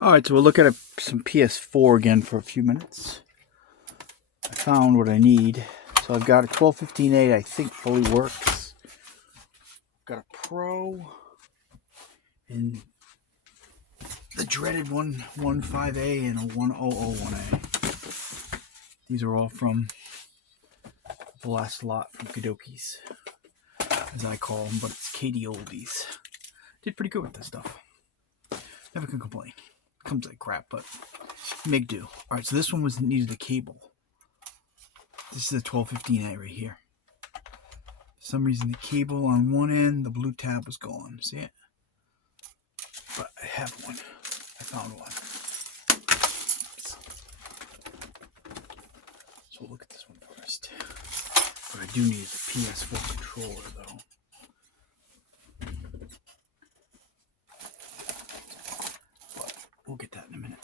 Alright, so we'll look at some PS4 again for a few minutes. I found what I need. So I've got a 1215A, I think fully works. Got a Pro and the dreaded 115A and a 1001A. These are all from the last lot from Kadoki's, as I call them, but it's KD Oldies. Did pretty good with this stuff. Never can complain. Comes like crap, but make do. Alright, so this one needed a cable. This is a 1215A right here. For some reason, the cable on one end, the blue tab was gone. See it? But I have one. I found one. So we'll look at this one first. What I do need is a PS4 controller, though. But we'll get that in a minute.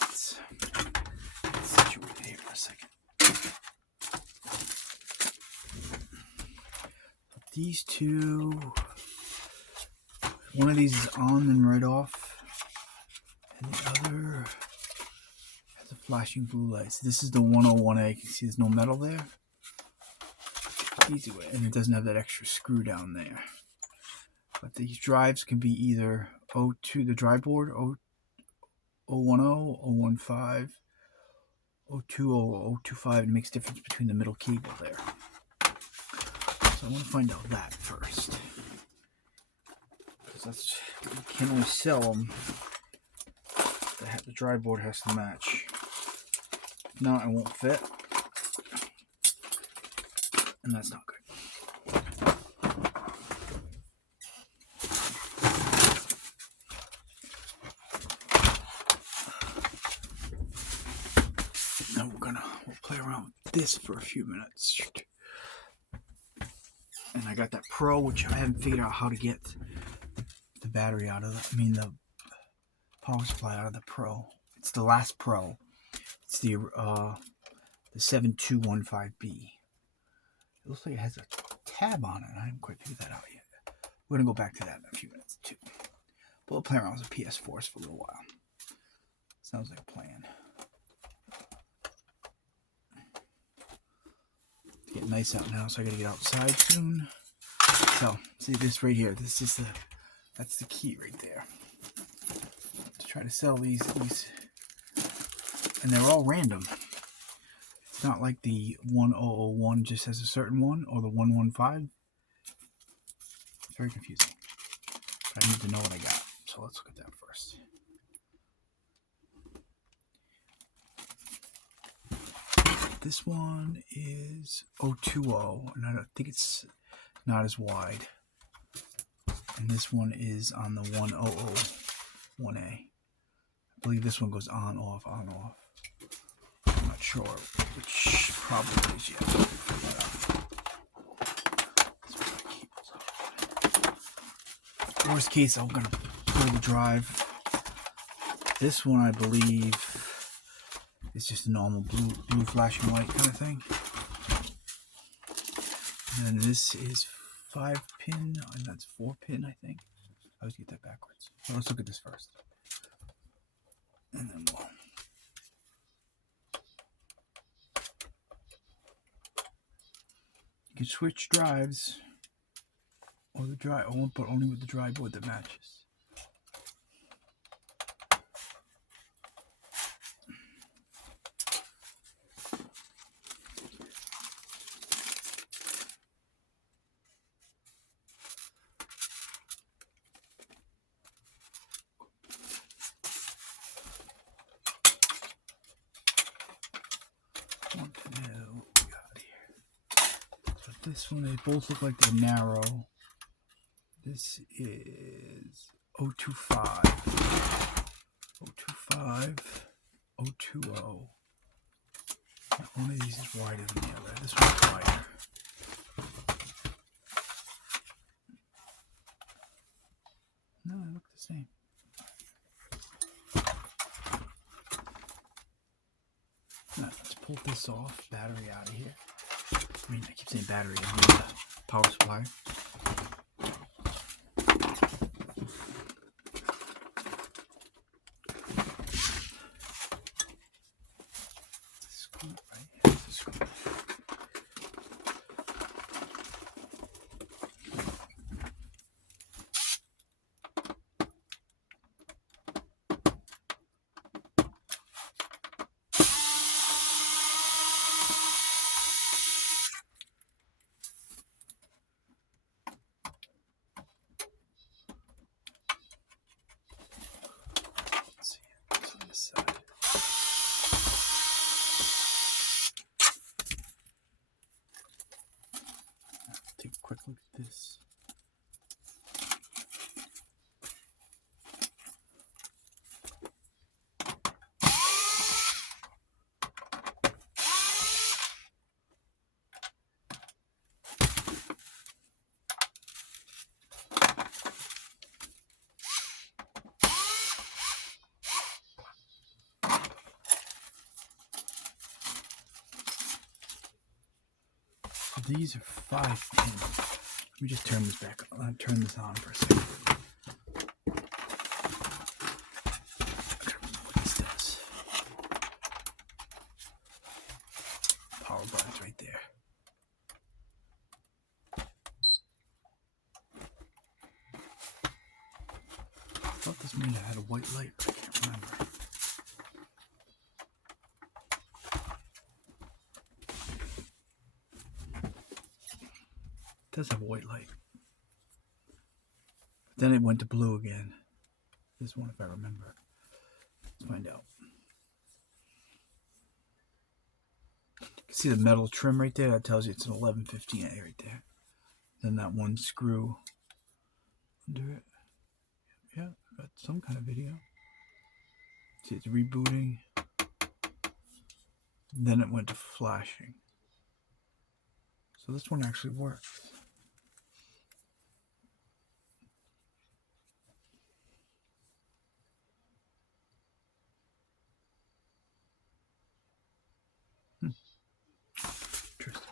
Let's situate it here for a second. These two, one of these is on and right off, and the other has a flashing blue light. So this is the 101A. You can see there's no metal there. Easy way, and it doesn't have that extra screw down there. But these drives can be either O2, the drive board, 010, 015, 020, 025. It makes a difference between the middle cable there. So I want to find out that first. Because you can only sell them. The drive board has to match. If not, it won't fit. And that's not good. Now we'll play around with this for a few minutes. And I got that Pro, which I haven't figured out how to get the battery out of the power supply out of the Pro. It's the last Pro. It's the 7215B. It looks like it has a tab on it. I haven't quite figured that out yet. We're going to go back to that in a few minutes, too. But we'll play around with the PS4s for a little while. Sounds like a plan. It's getting nice out now, so I got to get outside soon. So, see this right here. That's the key right there. To try to sell these. And they're all random. It's not like the 1001 just has a certain one, or the 115. It's very confusing. But I need to know what I got. So let's look at that first. This one is 020, and I don't think it's not as wide. And this one is on the 101A. I believe this one goes on, off, on, off. I'm not sure which probably is yet. Worst case, I'm going to pull the drive. This one, I believe, is just a normal blue flashing light kind of thing. And then this is 5-pin, and that's 4-pin, I think. I always get that backwards. So let's look at this first. And then we'll... You can switch drives, or but only with the drive board that matches. This one, they both look like they're narrow. This is 025, 025, 020. One of these is wider than the other. This one's wider. No, they look the same. Now, let's pull this off. Battery out of here. I keep saying battery. I mean the power supply. these are 5 pins. Let me just turn this back on. Turn this on for a second. What is this? Power buttons right there. I thought this meant I had a white light, but I can't remember. It does have a white light. Then it went to blue again. This one, if I remember. Let's find out. You can see the metal trim right there. That tells you it's an 1115A right there. Then that one screw under it. Yeah, got some kind of video. See, it's rebooting. Then it went to flashing. So this one actually works. Interesting.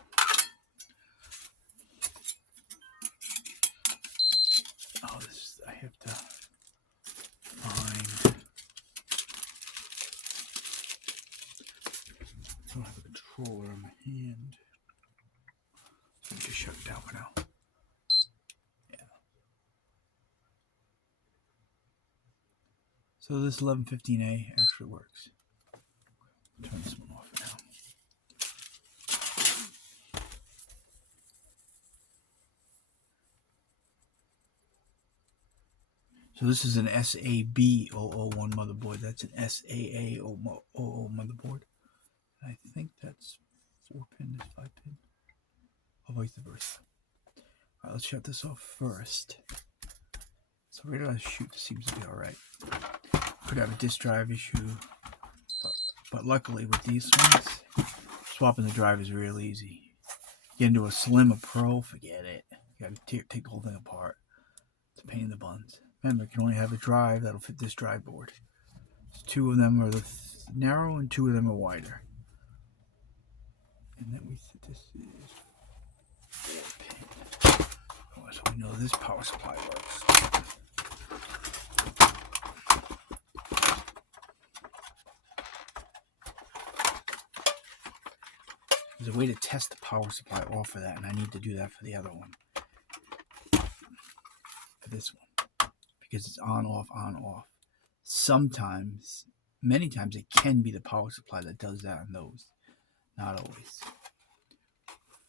Oh, this I have to find. I don't have a controller in my hand. So just shut it down for now. Yeah. So this 1115A actually works. Turn this one off now. So this is an SAB001 motherboard. That's an SAA000 motherboard. I think that's 4-pin, this 5-pin. Or vice versa. Alright, let's shut this off first. So right out of the chute, this seems to be alright. Could have a disk drive issue. But luckily with these ones, swapping the drive is real easy. Get into a Slim or Pro, forget it. You gotta take the whole thing apart. It's a pain in the buns. Remember, you can only have a drive that'll fit this drive board. So 2 of them are narrow and 2 of them are wider. And then we said this is 4-pin. Oh, so we know this power supply works. There's a way to test the power supply off of that, and I need to do that for the other one. For this one. Because it's on, off, on, off. Sometimes, many times, it can be the power supply that does that on those. Not always.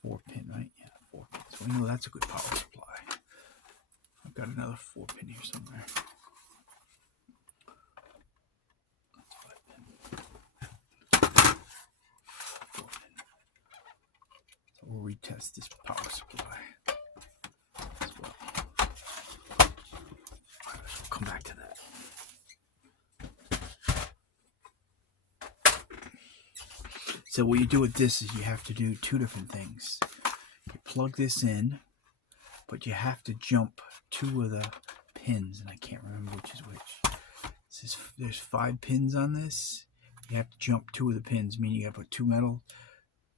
4-pin, right? Yeah, 4-pin. So we know that's a good power supply. I've got another 4-pin here somewhere. So we'll retest this power supply as well. We'll come back to that. So what you do with this is you have to do 2 different things. You plug this in, but you have to jump 2 of the pins, and I can't remember which is which. There's 5 pins on this. You have to jump 2 of the pins, meaning you have to put 2 metal,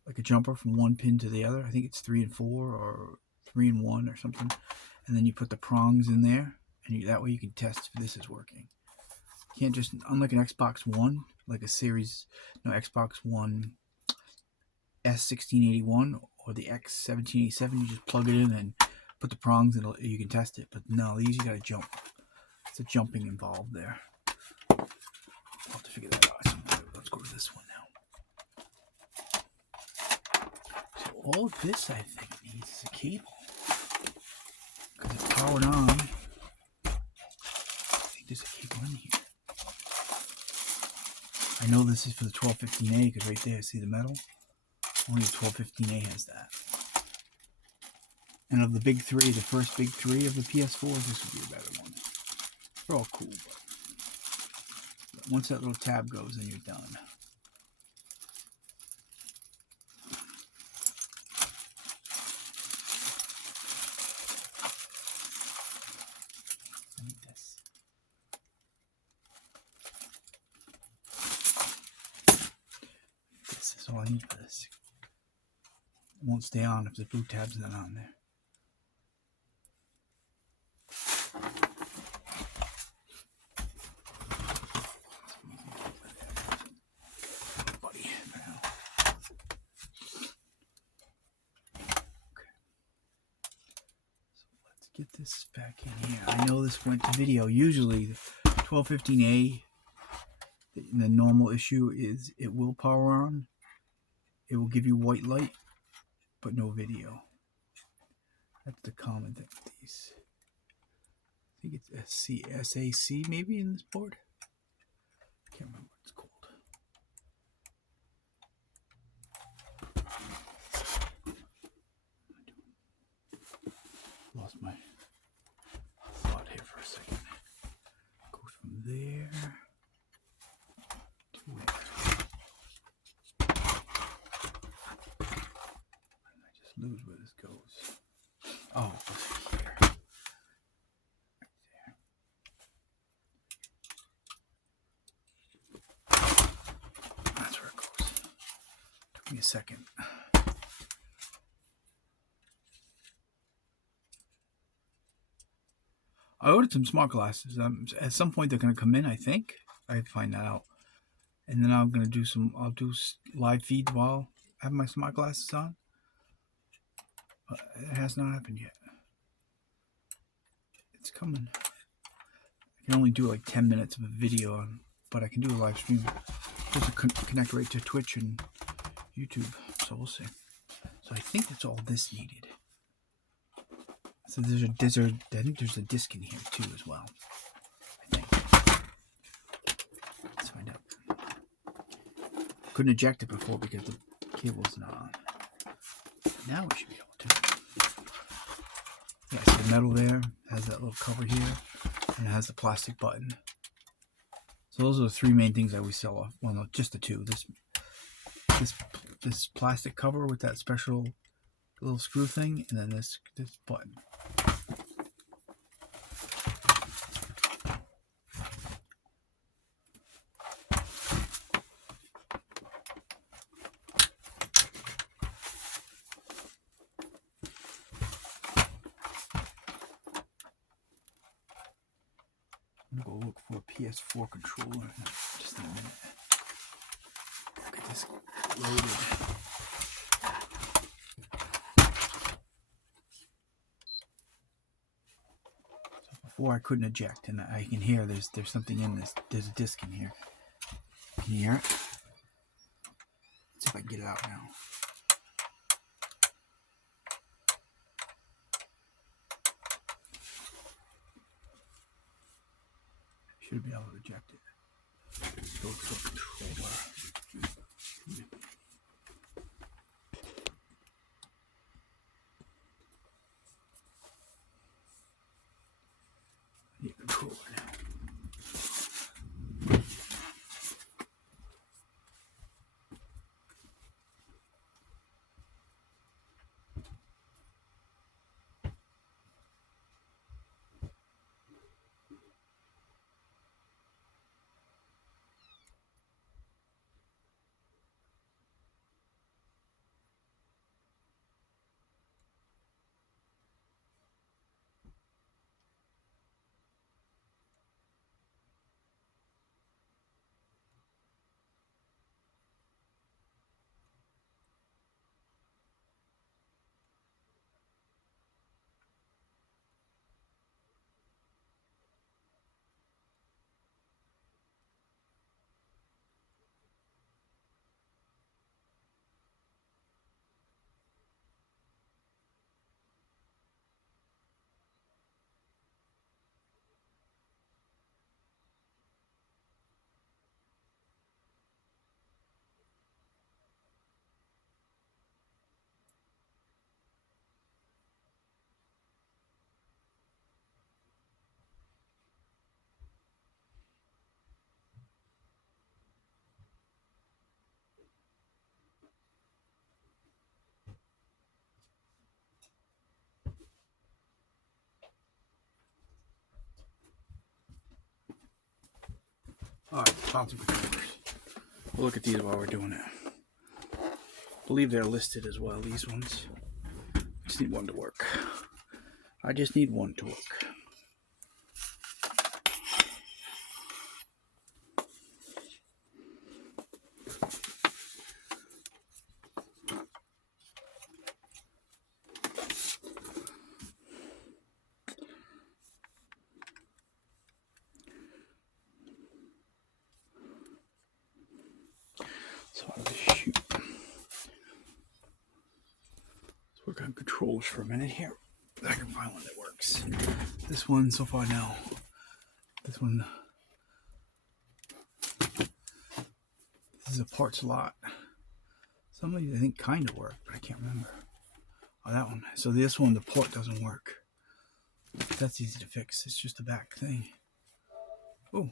like a jumper from one pin to the other. I think it's 3 and 4 or 3 and 1 or something. And then you put the prongs in there, and that way you can test if this is working. You can't just, unlike an Xbox One, like a series, no, Xbox One S1681 or the X1787, you just plug it in and put the prongs and you can test it. But no, these you gotta jump. It's a jumping involved there. I'll have to figure that out. Let's go to this one now. So all this I think needs is a cable. Because it's powered on. I think there's a cable in here. I know this is for the 1215A because right there, see the metal? Only the 1215A has that. And of the big 3, the first big 3 of the PS4, this would be a better one. They're all cool, but once that little tab goes, then you're done. I need this. This is all I need for this. won't stay on if the boot tab's not on there. Buddy, for now. Okay. So let's get this back in here. I know this went to video. Usually 1215A, the normal issue is it will power on. It will give you white light, but no video. That's the common thing with these. I think it's SAC maybe in this board. Can't remember what it's called. Lost my thought here for a second. Goes from there to there. And I just lose where this goes. Oh, here. Right there. That's where it goes. Took me a second. I ordered some smart glasses. At some point they're going to come in, I think. I have to find that out. And then I'm going to do I'll do live feeds while I have my smart glasses on. But it has not happened yet. It's coming. I can only do like 10 minutes of a video, but I can do a live stream. Just connect right to Twitch and YouTube. So we'll see. So I think that's all this needed. So I think there's a disc in here too as well. I think. Let's find out. Couldn't eject it before because the cable's not on. Now we should be able to. Yeah, so the metal there has that little cover here, and it has the plastic button. So those are the three main things that we sell off. Well, no, just the two. This plastic cover with that special little screw thing, and then this button. I'm gonna go look for a PS4 controller in just a minute. Get this loaded. Before I couldn't eject, and I can hear there's something in this. There's a disc in here. Can you hear it? Let's see if I can get it out now. Should be able to eject it. Go to a controller. I need a controller now. Alright, found some controllers. We'll look at these while we're doing it. believe they're listed as well, these ones. Just need one to work. I just need one to work. So I'll just shoot. Let's work on controls for a minute here. I can find one that works. This one so far no. This one. This is a parts lot. Some of these I think kind of work, but I can't remember. Oh, that one. So this one, the port doesn't work. That's easy to fix. It's just a back thing. Oh.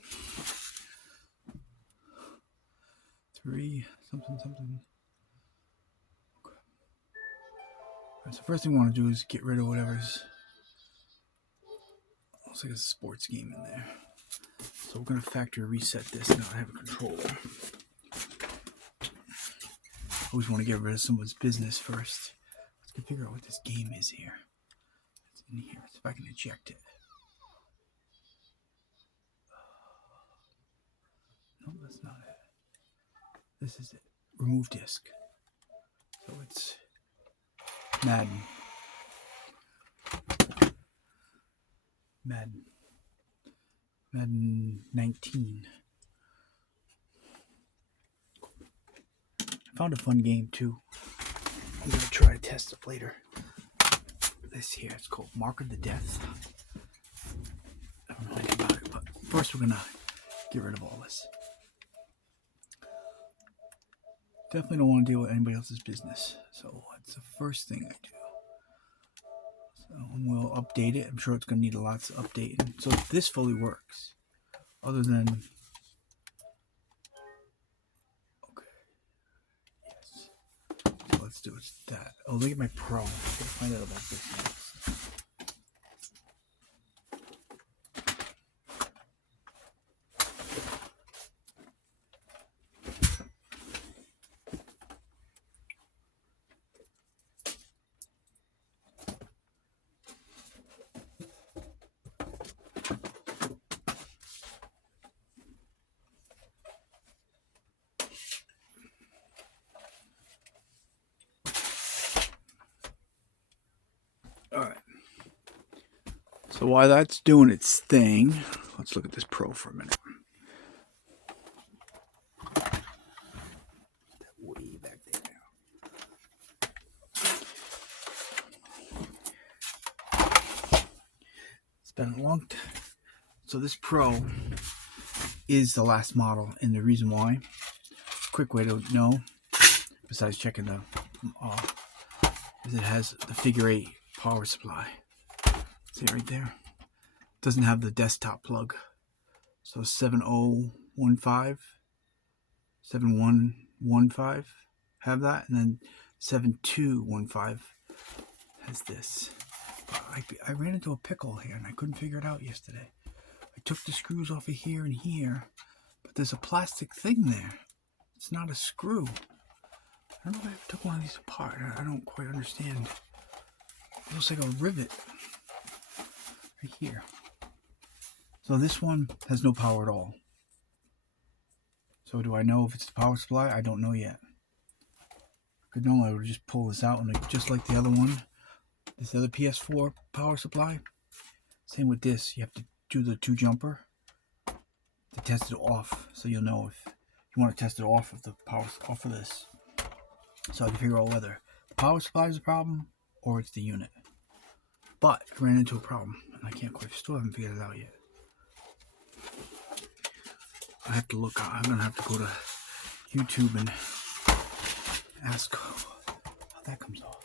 3 something. Okay. Right, so first thing we want to do is get rid of whatever's. Looks like a sports game in there. So we're going to factory reset this now. I have a controller. Always want to get rid of someone's business first. Let's figure out what this game is here. It's in here. See if I can eject it. No, that's not it. This is it. Remove disk. So it's Madden. Madden 19. I found a fun game too. I'm going to try to test it later. This here, it's called Mark of the Death. I don't know anything about it, but first we're going to get rid of all this. Definitely don't want to deal with anybody else's business. So that's the first thing I do. So we'll update it. I'm sure it's going to need lots of updating. So this fully works. Other than... Okay. Yes. So let's do it that. Oh, look at my Pro. I'm going to find out about this next. Alright. So while that's doing its thing, let's look at this Pro for a minute. Way back there now. It's been a long time. So this Pro is the last model, and the reason why, quick way to know, besides checking the is it has the figure 8 power supply. See right there? Doesn't have the desktop plug. So 7015, 7115 have that, and then 7215 has this. I ran into a pickle here and I couldn't figure it out yesterday. I took the screws off of here and here, but there's a plastic thing there. It's not a screw. I don't know if I took one of these apart. I don't quite understand. It looks like a rivet right here. So this one has no power at all. So do I know if it's the power supply? I don't know yet. Could normally I would just pull this out and just like the other one, this other PS4 power supply. Same with this. You have to do the 2 jumper to test it off, so you'll know if you want to test it off of the power off of this. So I can figure out whether the power supply is a problem or it's the unit. But I ran into a problem and I still haven't figured it out yet. I have to look. I'm gonna have to go to YouTube and ask how that comes off.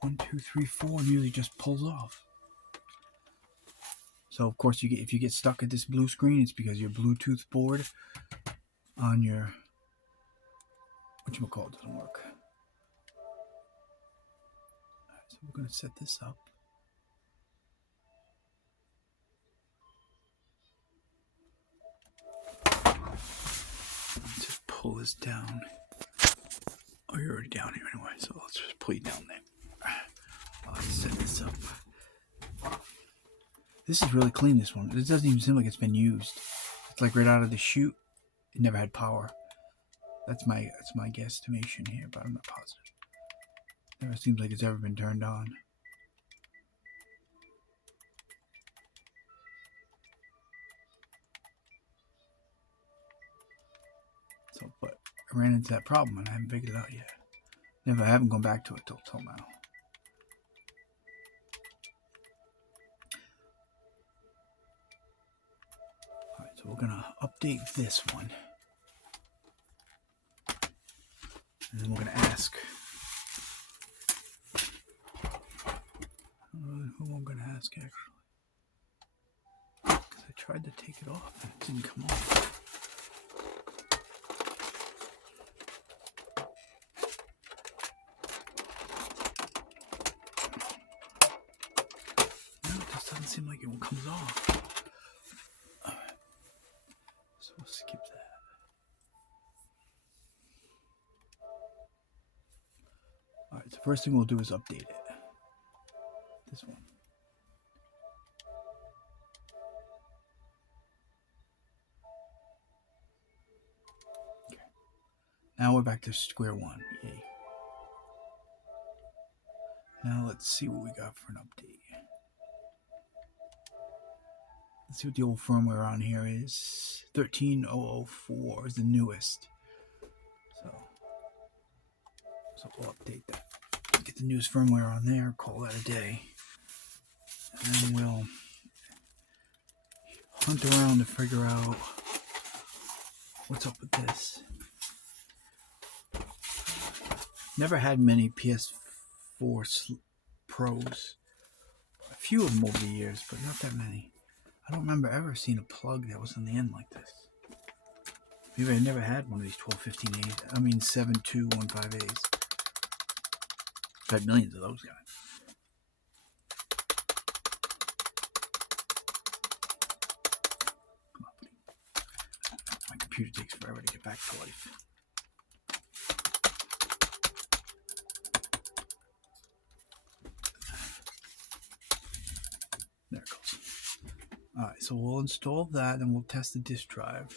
1, 2, 3, 4 usually just pulls off. So of course if you get stuck at this blue screen, it's because your Bluetooth board on your whatchamacallit doesn't work. Alright, so we're gonna set this up. Let's just pull this down. Oh, you're already down here anyway, so let's just put you down there. I'll set this up. This is really clean, this one. It doesn't even seem like it's been used. It's like right out of the chute. It never had power. That's my guesstimation here, but I'm not positive. Never seems like it's ever been turned on. So, but I ran into that problem and I haven't figured it out yet. I haven't gone back to it till now. Alright, so we're gonna update this one. And then we're gonna ask. I don't know who I'm gonna ask actually. Because I tried to take it off and it didn't come off. Doesn't seem like it comes off. Alright. So we'll skip that. Alright, so first thing we'll do is update it. This one. Okay. Now we're back to square one. Yay. Now let's see what we got for an update. Let's see what the old firmware on here is. 13.004 is the newest. So we'll update that. Get the newest firmware on there, call that a day. And then we'll hunt around to figure out what's up with this. Never had many PS4 Pros. A few of them over the years, but not that many. I don't remember ever seeing a plug that was on the end like this. Maybe I never had one of these 1215As. I mean 7215As. I've had millions of those guys. Come on, buddy. My computer takes forever to get back to life. There it goes. Alright, so we'll install that and we'll test the disk drive.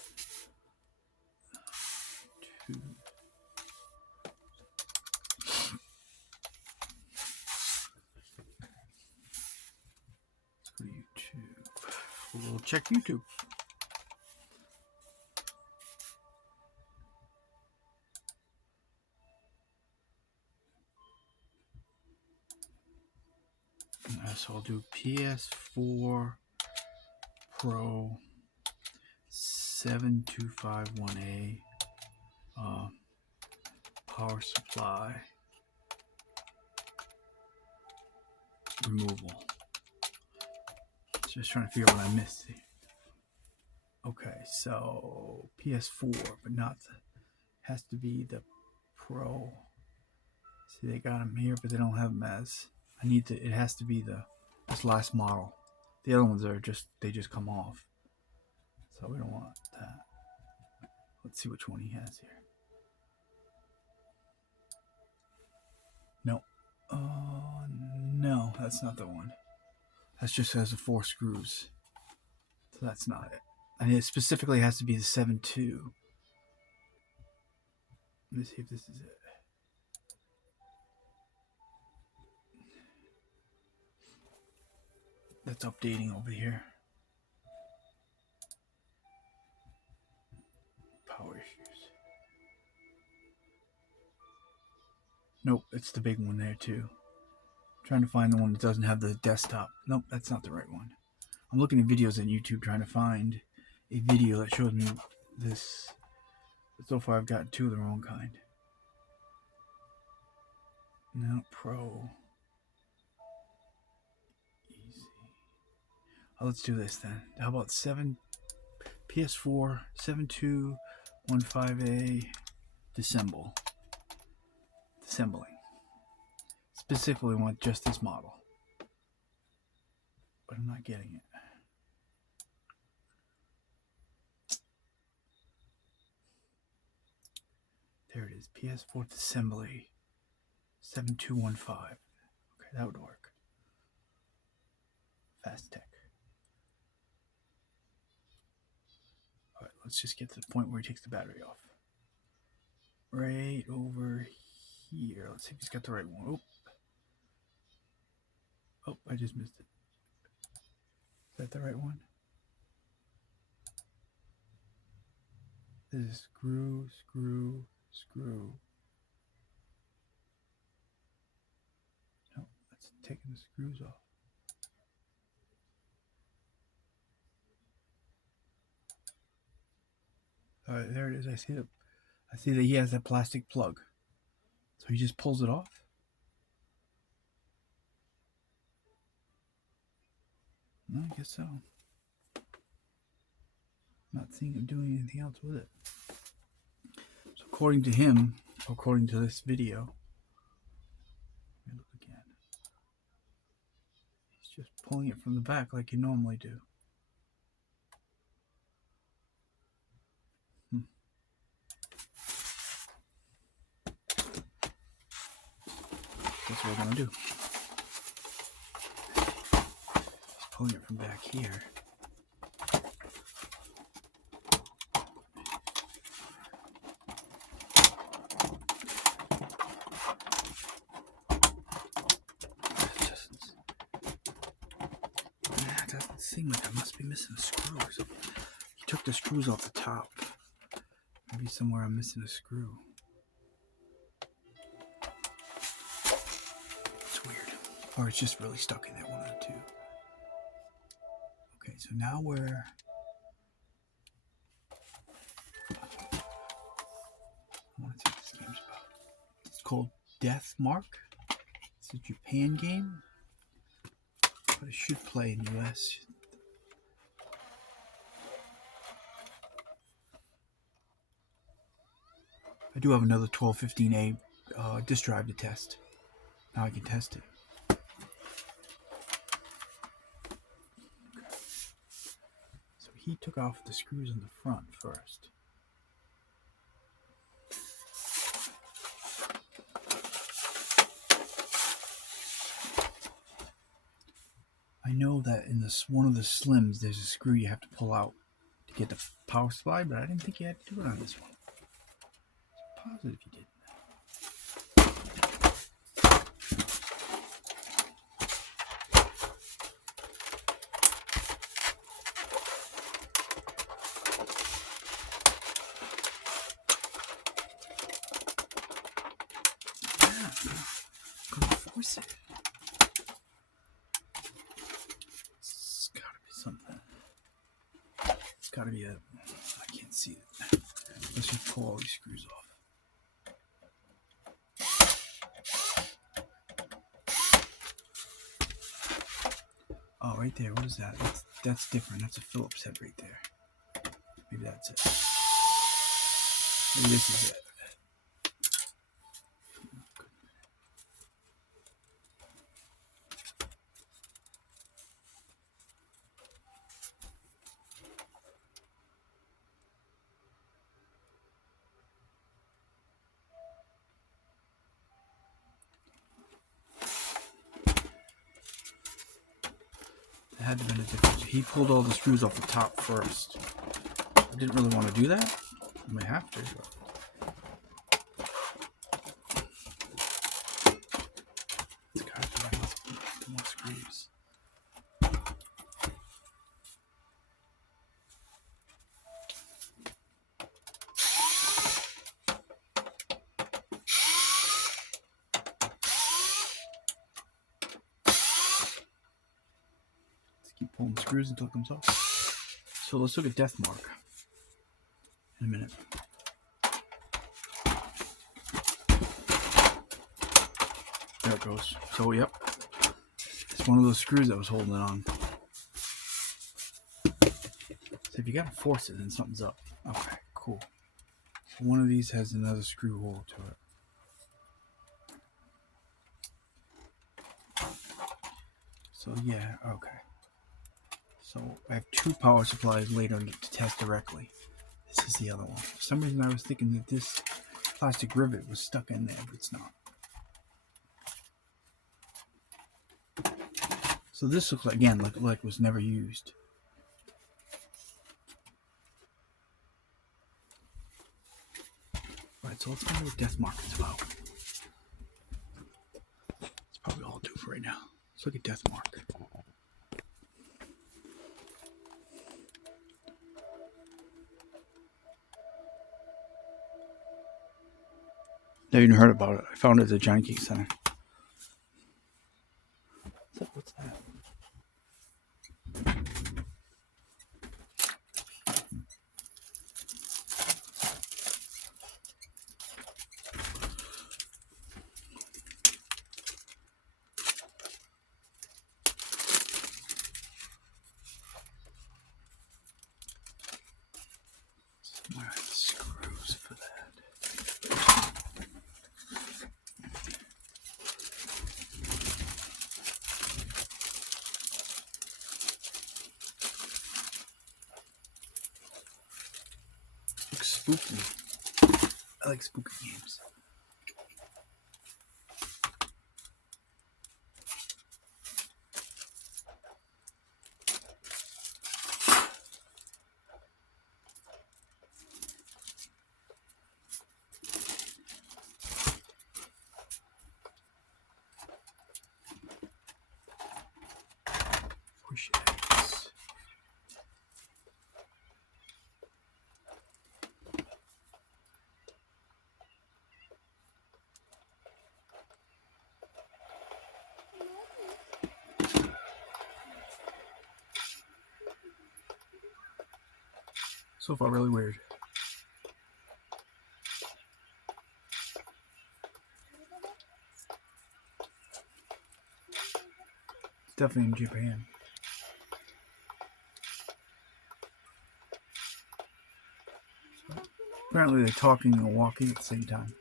Let's go to YouTube. We'll check YouTube. So I'll do PS4 Pro 7251A power supply removal. Just trying to figure out what I missed here. Okay, so PS4, but not the, has to be the Pro. See, they got them here, but they don't have them as. I need to. It has to be this last model. The other ones are they just come off. So we don't want that. Let's see which one he has here. No. No, that's not the one. That just has the 4 screws. So that's not it. And it specifically has to be the 7.2. Let me see if this is it. That's updating over here. Power issues. Nope, it's the big one there too. I'm trying to find the one that doesn't have the desktop. Nope, that's not the right one. I'm looking at videos on YouTube trying to find a video that shows me this. But so far I've gotten 2 of the wrong kind. No, Pro. Easy. Oh, let's do this then. How about PS4 7215A disassembling. Specifically want just this model. But I'm not getting it. There it is. PS4 assembly 7215. Okay, that would work. Fast tech. Alright, let's just get to the point where he takes the battery off. Right over here. Let's see if he's got the right one. Oh, I just missed it. Is that the right one? This is screw, screw, screw. No, that's taking the screws off. Alright, there it is. I see that he has that plastic plug. So he just pulls it off. No, I guess so. Not seeing him doing anything else with it. So according to him, according to this video, let me look again. He's just pulling it from the back like you normally do. That's what we're gonna do. He's pulling it from back here. It doesn't seem like I must be missing a screw or something. He took the screws off the top. Maybe somewhere I'm missing a screw. It's weird. Or it's just really stuck in there, one of the two. Okay, so now we're... I want to see what this game's about. It's called Death Mark. It's a Japan game. But it should play in the US. I do have another 1215A disk drive to test. Now I can test it. So he took off the screws in the front first. I know that in this one of the Slims, there's a screw you have to pull out to get the power supply, but I didn't think you had to do it on this one. I'm positive you did. Yeah, I'm gonna force it. It's gotta be something. It's gotta be a... I can't see it. Let's just pull all these screws off. Oh, right there. What is that? That's different. That's a Phillips head right there. Maybe that's it. Maybe this is it. Had to be a difference. He pulled all the screws off the top first. I didn't really want to do that. I may have to. It's gotta be more screws. Keep pulling the screws until it comes off. So let's look at Death Mark in a minute. There it goes. So yep, it's one of those screws that was holding it on. So if you gotta force it, then something's up. Okay, cool. So one of these has another screw hole to it. So yeah, okay. So I have two power supplies later to test directly. This is the other one. For some reason I was thinking that this plastic rivet was stuck in there, but it's not. So this looks like, again, like was never used. Alright, so let's find out what Death Mark is about. That's probably all I'll do for right now. Let's look at Death Mark. Never even heard about it. I found it at the Johnny Cake Center. What's that? Where are the screws for that? Looks spooky. I like spooky games. Push eggs. So far, really weird. It's definitely in Japan. So, apparently, they're talking and walking at the same time.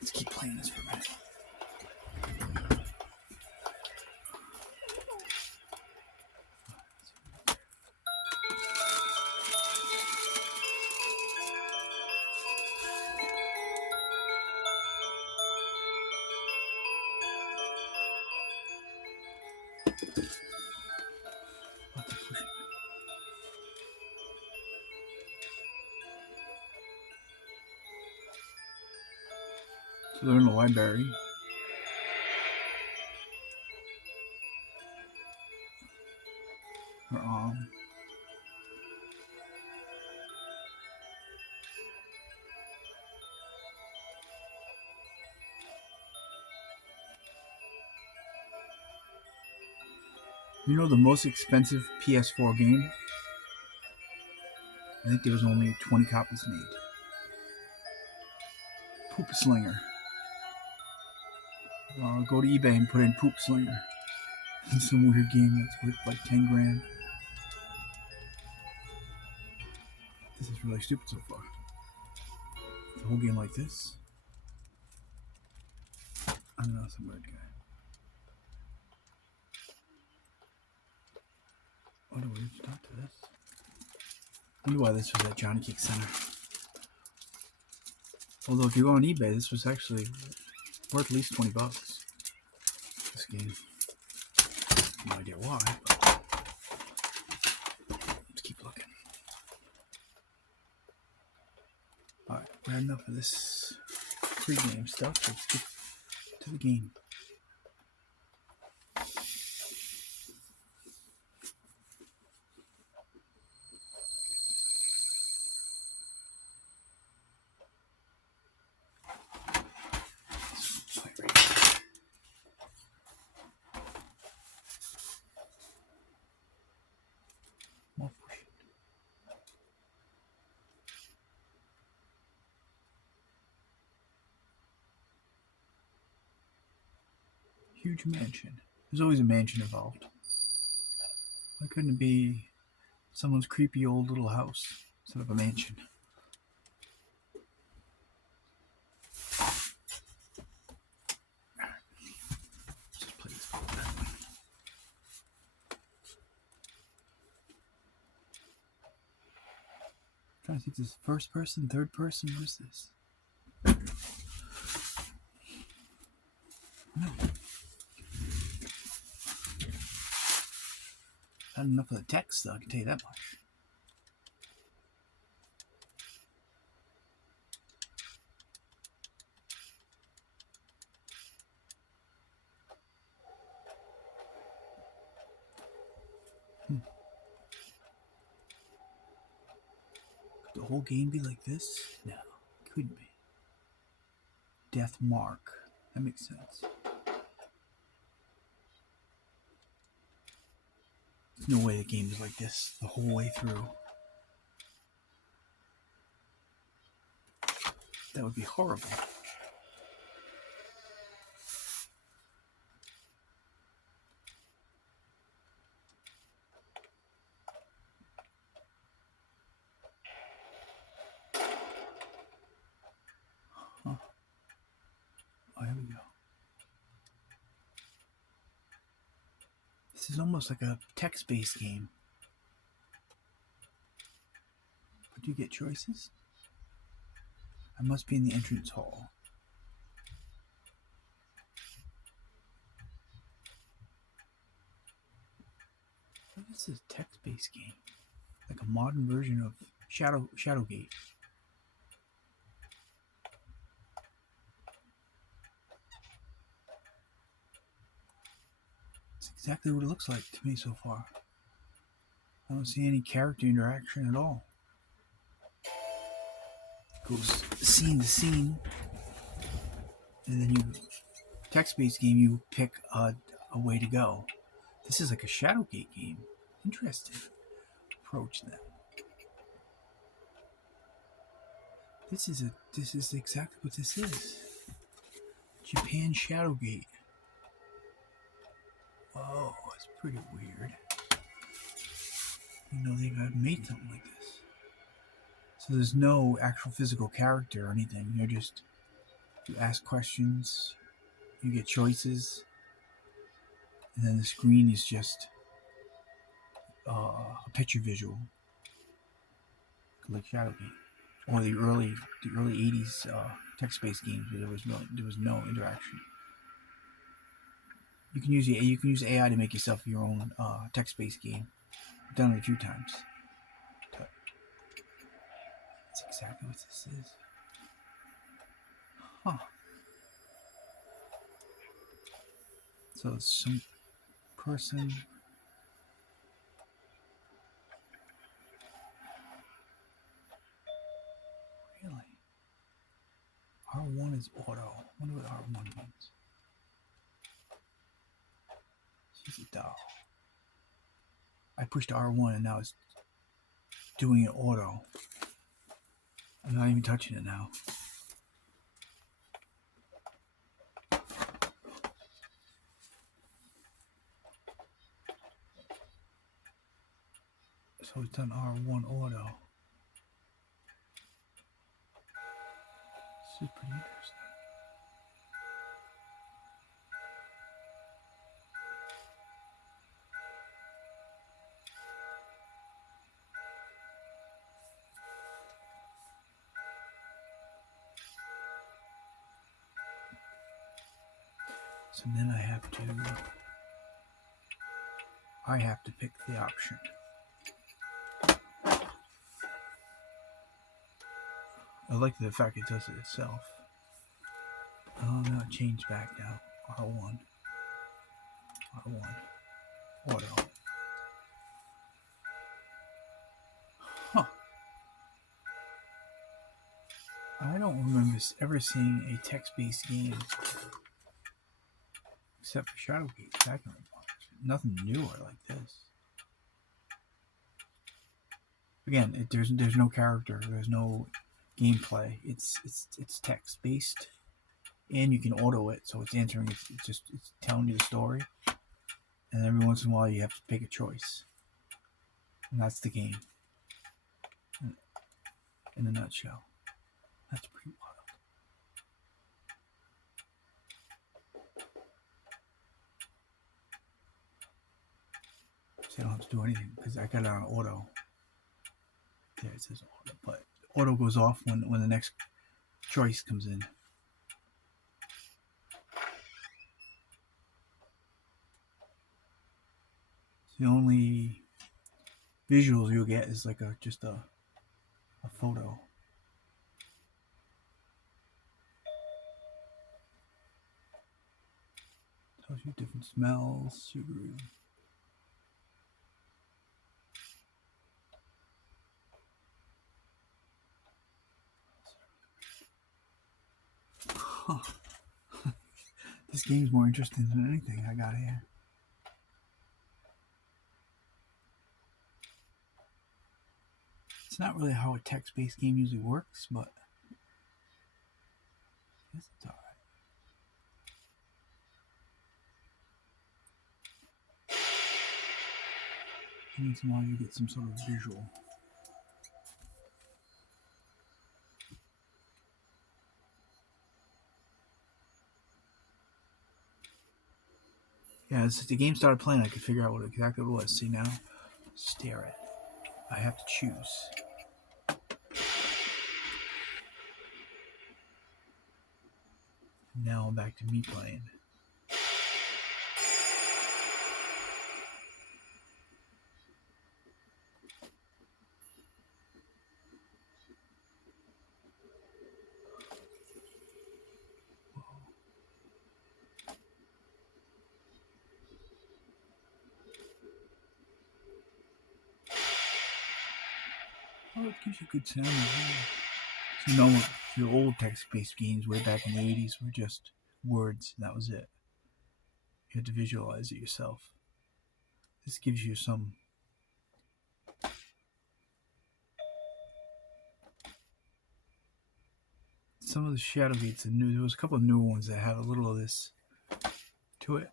Let's keep playing this for a minute. So they're in the library. Her arm. You know the most expensive PS4 game? I think there was only 20 copies made. Poop Slinger. Go to eBay and put in Poop Slinger. It's some weird game that's worth like 10 grand. This is really stupid so far. The whole game like this? I don't know, some weird guy. What do we start to this? I wonder why this was at Johnny Cake Center. Although if you go on eBay, this was actually worth at least 20 bucks. This game. No idea why, but let's keep looking. Alright, we had enough of this pre-game stuff. Let's get to the game. More push it. Huge mansion. There's always a mansion involved. Why couldn't it be someone's creepy old little house instead of a mansion? Just play this. I'm trying to think, this first person, third person, what is this? No. Not enough of the text, though, I can tell you that much. Could the whole game be like this? No, it couldn't be. Death Mark. That makes sense. There's no way the game is like this the whole way through. That would be horrible. Huh. Oh, here we go. This is almost like a text-based game. But do you get choices? I must be in the entrance hall. This is a text-based game. Like a modern version of Shadowgate. It's exactly what it looks like to me so far. I don't see any character interaction at all. It goes scene to scene, and then you text-based game, you pick a way to go. This is like a Shadowgate game. Interesting approach then. This is exactly what this is. Japan Shadowgate. Whoa, it's pretty weird. You know, they've made something like this. So there's no actual physical character or anything. You're just, you ask questions, you get choices, and then the screen is just a picture visual, like Shadowgate, or the early 80s text-based games where there was no interaction. You can use AI to make yourself your own text-based game. I've done it a few times. That's exactly what this is. Huh. So it's some person. Really? R1 is auto. I wonder what R1 means. She's a doll. I pushed R1 and now it's doing it auto. I'm not even touching it now. So it's done R1 auto. This is pretty interesting. So then I have to pick the option. I like the fact it does it itself. Oh, no, it changed back now. R1. Auto. Huh. I don't remember ever seeing a text-based game except for Shadowgate. I can remember. Nothing newer like this. Again, there's no character. There's no gameplay. It's text-based, and you can auto it, so it's answering. It's telling you the story. and every once in a while you have to pick a choice. And that's the game. In a nutshell. That's pretty wild. See, I don't have to do anything because I got it on auto. There it says auto, but auto goes off when the next choice comes in. The only visuals you'll get is like just a photo. Tells you different smells, sugary. Huh. This game's more interesting than anything I got here. It's not really how a text-based game usually works, but I guess it's alright. Once in a while you get some sort of visual. Yeah, as the game started playing, I could figure out what exactly it was. See now? Stare it. I have to choose. Now I'm back to me playing. Oh, it gives you good sound as well. So no, the old text-based games way back in the 80s were just words, and that was it. You had to visualize it yourself. This gives you some of the shadow gates. There was a couple of new ones that had a little of this to it,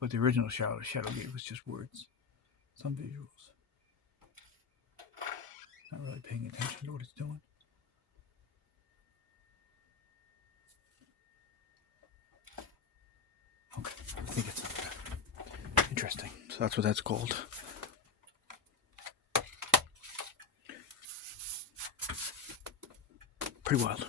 but the original shadow gate was just words, some visuals. Not really paying attention to what it's doing. Okay, I think it's interesting. So that's what that's called. Pretty wild.